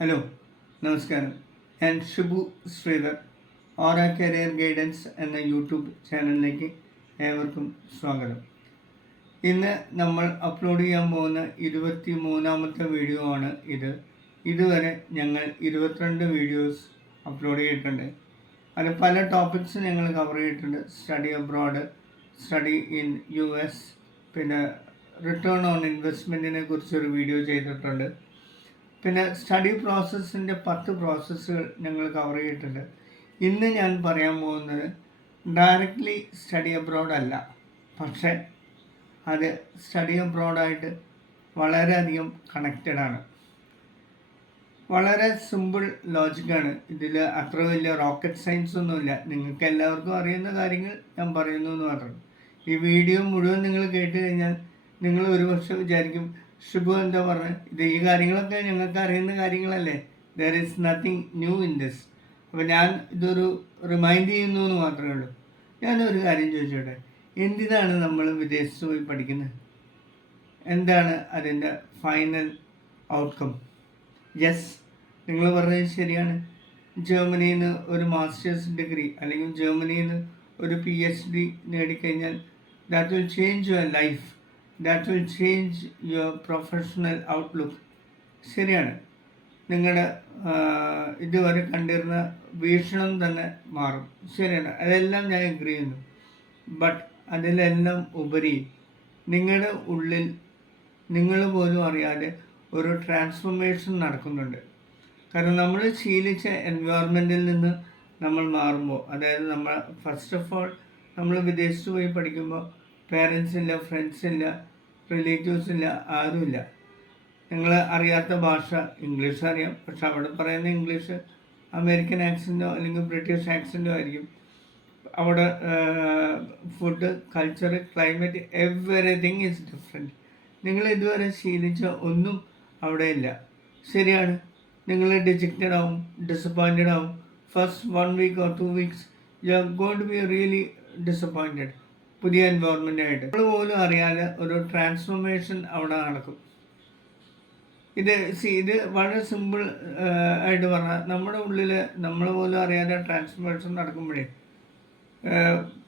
Hello, നമസ്കാരം. ഞാൻ ഷിബു ശ്രീധർ. ഓറ career guidance എന്ന യൂട്യൂബ് ചാനലിലേക്ക് ഏവർക്കും സ്വാഗതം. ഇന്ന് നമ്മൾ അപ്ലോഡ് ചെയ്യാൻ പോകുന്ന 23ാമത്തെ വീഡിയോ ആണ് ഇത്. ഇതുവരെ ഞങ്ങൾ 22 വീഡിയോസ് അപ്ലോഡ് ചെയ്തിട്ടുണ്ട്. അത് പല ടോപ്പിക്സ് ഞങ്ങൾ കവർ ചെയ്തിട്ടുണ്ട്. Study abroad, study in US, പിന്നെ റിട്ടേൺ ഓൺ ഇൻവെസ്റ്റ്മെൻറ്റിനെ കുറിച്ചൊരു വീഡിയോ ചെയ്തിട്ടുണ്ട്. പിന്നെ സ്റ്റഡി പ്രോസസ്സിൻ്റെ 10 പ്രോസസ്സുകൾ ഞങ്ങൾ കവർ ചെയ്തിട്ടുണ്ട്. ഇന്ന് ഞാൻ പറയാൻ പോകുന്നത് ഡയറക്റ്റ്ലി സ്റ്റഡി അബ്രോഡ് അല്ല, പക്ഷേ അത് സ്റ്റഡി അബ്രോഡായിട്ട് വളരെയധികം കണക്റ്റഡ് ആണ്. വളരെ സിമ്പിൾ ലോജിക്കാണ്. ഇതിൽ അത്ര വലിയ റോക്കറ്റ് സയൻസ് ഒന്നുമില്ല. നിങ്ങൾക്ക് എല്ലാവർക്കും അറിയുന്ന കാര്യങ്ങൾ ഞാൻ പറയുന്നു എന്ന് മാത്രം. ഈ വീഡിയോ മുഴുവൻ നിങ്ങൾ കേട്ട് കഴിഞ്ഞാൽ നിങ്ങൾ ഒരുപക്ഷെ വിചാരിക്കും, ഷിബു എന്താ പറഞ്ഞത്, ഈ കാര്യങ്ങളൊക്കെ ഞങ്ങൾക്ക് അറിയുന്ന കാര്യങ്ങളല്ലേ, there is nothing new in this. അപ്പോൾ ഞാൻ ഇതൊരു റിമൈൻഡ് ചെയ്യുന്നു എന്ന് മാത്രമേ ഉള്ളൂ. ഞാനൊരു കാര്യം ചോദിച്ചോട്ടെ, എന്തിനാണ് നമ്മൾ വിദേശത്ത് പോയി പഠിക്കുന്നത്? എന്താണ് അതിൻ്റെ ഫൈനൽ ഔട്ട്കം? യെസ്, നിങ്ങൾ പറഞ്ഞത് ശരിയാണ്. ജർമ്മനിയിൽ നിന്ന് ഒരു മാസ്റ്റേഴ്സ് ഡിഗ്രി അല്ലെങ്കിൽ ജർമ്മനിയിൽ നിന്ന് ഒരു PhD നേടിക്കഴിഞ്ഞാൽ that will change your life, that will change your professional outlook. ശരിയാണ്, നിങ്ങളുടെ ഇതുവരെ കണ്ടിരുന്ന വീക്ഷണം തന്നെ മാറും. ശരിയാണ്, അതെല്ലാം ഞാൻ എഗ്രി ചെയ്യുന്നു. ബട്ട് അതിലെല്ലാം ഉപരി നിങ്ങളുടെ ഉള്ളിൽ നിങ്ങൾ പോലും അറിയാതെ ഒരു ട്രാൻസ്ഫോർമേഷൻ നടക്കുന്നുണ്ട്. കാരണം നമ്മൾ ശീലിച്ച എൻവയോൺമെൻറ്റിൽ നിന്ന് നമ്മൾ മാറുമ്പോൾ, അതായത് നമ്മൾ ഫസ്റ്റ് ഓഫ് ഓൾ നമ്മൾ വിദേശത്ത് പോയി പഠിക്കുമ്പോൾ പേരൻസ് ഇല്ല, ഫ്രണ്ട്സ് ഇല്ല, റിലേറ്റീവ്സ് ഇല്ല, ആരുമില്ല. നിങ്ങൾ അറിയാത്ത ഭാഷ, ഇംഗ്ലീഷ് അറിയാം, പക്ഷെ അവിടെ പറയുന്ന ഇംഗ്ലീഷ് അമേരിക്കൻ ആക്സെൻറ്റോ അല്ലെങ്കിൽ ബ്രിട്ടീഷ് ആക്സെൻറ്റോ ആയിരിക്കും. അവിടെ food, culture, climate, everything is different. നിങ്ങൾ ഇതുവരെ ശീലിച്ച ഒന്നും അവിടെ ഇല്ല. ശരിയാണ്, നിങ്ങൾ ഡിജക്റ്റഡ് ആവും, ഡിസപ്പോയിൻറ്റഡ് ആവും. First 1 week or 2 weeks you are going to be really disappointed. പുതിയ എൻവയോൺമെൻ്റ് ആയിട്ട് നമ്മൾ പോലും അറിയാതെ ഒരു ട്രാൻസ്ഫോർമേഷൻ അവിടെ നടക്കും. ഇത് വളരെ സിമ്പിൾ ആയിട്ട് പറഞ്ഞാൽ, നമ്മുടെ ഉള്ളിൽ നമ്മൾ പോലും അറിയാതെ ട്രാൻസ്ഫോർമേഷൻ നടക്കുമ്പോഴേ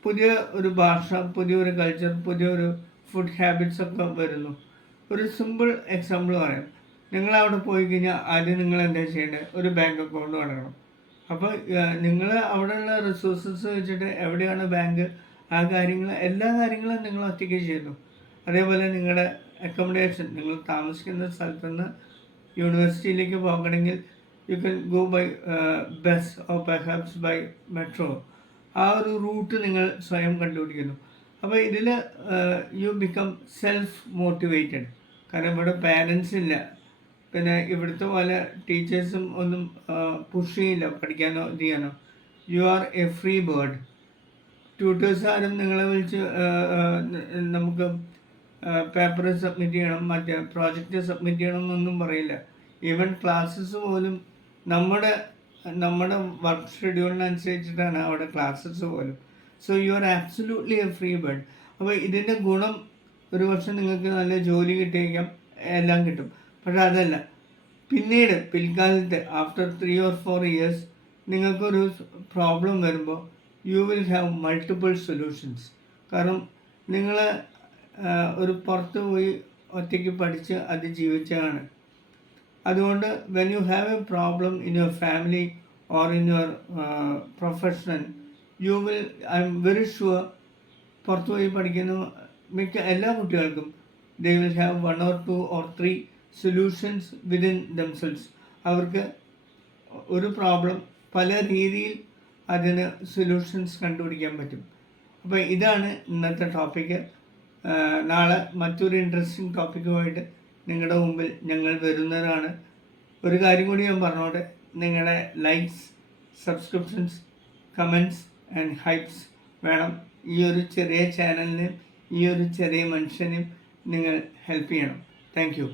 പുതിയ ഒരു ഭാഷ, പുതിയൊരു കൾച്ചർ, പുതിയൊരു ഫുഡ് ഹാബിറ്റ്സ് ഒക്കെ വരുന്നു. ഒരു സിമ്പിൾ എക്സാമ്പിൾ പറയാം. നിങ്ങളവിടെ പോയി കഴിഞ്ഞാൽ ആദ്യം നിങ്ങൾ എന്താ ചെയ്യേണ്ടത്? ഒരു ബാങ്ക് അക്കൗണ്ട് തുടങ്ങണം. അപ്പോൾ നിങ്ങൾ അവിടെയുള്ള റിസോഴ്സസ് വെച്ചിട്ട് എവിടെയാണ് ബാങ്ക്, ആ കാര്യങ്ങൾ, എല്ലാ കാര്യങ്ങളും നിങ്ങൾ ഒറ്റയ്ക്ക് ചെയ്യുന്നു. അതേപോലെ നിങ്ങളുടെ അക്കോമഡേഷൻ, നിങ്ങൾ താമസിക്കുന്ന സ്ഥലത്ത് നിന്ന് യൂണിവേഴ്സിറ്റിയിലേക്ക് പോകണമെങ്കിൽ you can go by bus or perhaps by metro. ആ ഒരു റൂട്ട് നിങ്ങൾ സ്വയം കണ്ടുപിടിക്കുന്നു. അപ്പോൾ ഇതിൽ യു ബിക്കം സെൽഫ് മോട്ടിവേറ്റഡ്. കാരണം ഇവിടെ പാരൻസ് ഇല്ല, പിന്നെ ഇവിടുത്തെ പോലെ ടീച്ചേഴ്സും ഒന്നും പുഷ് ചെയ്യില്ല പഠിക്കാനോ ഇത് ചെയ്യാനോ. You are A free bird. Tutors ആരും നിങ്ങളെ വിളിച്ച് നമുക്ക് പേപ്പർ സബ്മിറ്റ് ചെയ്യണം, മറ്റേ പ്രോജക്റ്റ് സബ്മിറ്റ് ചെയ്യണം എന്നൊന്നും പറയില്ല. ഈവൻ ക്ലാസ്സസ് പോലും നമ്മുടെ വർക്ക് ഷെഡ്യൂളിനനുസരിച്ചിട്ടാണ് അവിടെ ക്ലാസ്സസ് പോലും. So you are absolutely A free bird. അപ്പോൾ ഇതിൻ്റെ ഗുണം ഒരു വർഷം നിങ്ങൾക്ക് നല്ല ജോലി കിട്ടിയേക്കാം, എല്ലാം കിട്ടും. പക്ഷെ അതല്ല, പിന്നീട് പിൽക്കാലത്ത് ആഫ്റ്റർ 3 or 4 years നിങ്ങൾക്കൊരു പ്രോബ്ലം വരുമ്പോൾ you will have multiple solutions. കാരണം നിങ്ങൾ ഒരു പുറത്ത് പോയി ഒറ്റയ്ക്ക് പഠിച്ച് അതിജീവിച്ചതാണ്. അതുകൊണ്ട് when you have A problem in your family or in your profession, you will, I am very sure, പുറത്ത് പോയി പഠിക്കുന്ന മിക്ക എല്ലാ കുട്ടികൾക്കും they will have 1 or 2 or 3 solutions within themselves. അവർക്ക് ഒരു പ്രോബ്ലം പല രീതിയിൽ അതിന് സൊല്യൂഷൻസ് കണ്ടുപിടിക്കാൻ പറ്റും. അപ്പോൾ ഇതാണ് ഇന്നത്തെ ടോപ്പിക്ക്. നാളെ മറ്റൊരു ഇൻട്രസ്റ്റിംഗ് ടോപ്പിക്കുമായിട്ട് നിങ്ങളുടെ മുമ്പിൽ ഞങ്ങൾ വരുന്നതാണ്. ഒരു കാര്യം കൂടി ഞാൻ പറഞ്ഞോട്ടെ, നിങ്ങളുടെ ലൈക്സ്, സബ്സ്ക്രിപ്ഷൻസ്, കമൻറ്റ്സ് ആൻഡ് ഹൈപ്സ് വേണം. ഈ ഒരു ചെറിയ ചാനലിനും ഈ ഒരു ചെറിയ മനുഷ്യനും നിങ്ങൾ ഹെൽപ്പ് ചെയ്യണം. Thank you.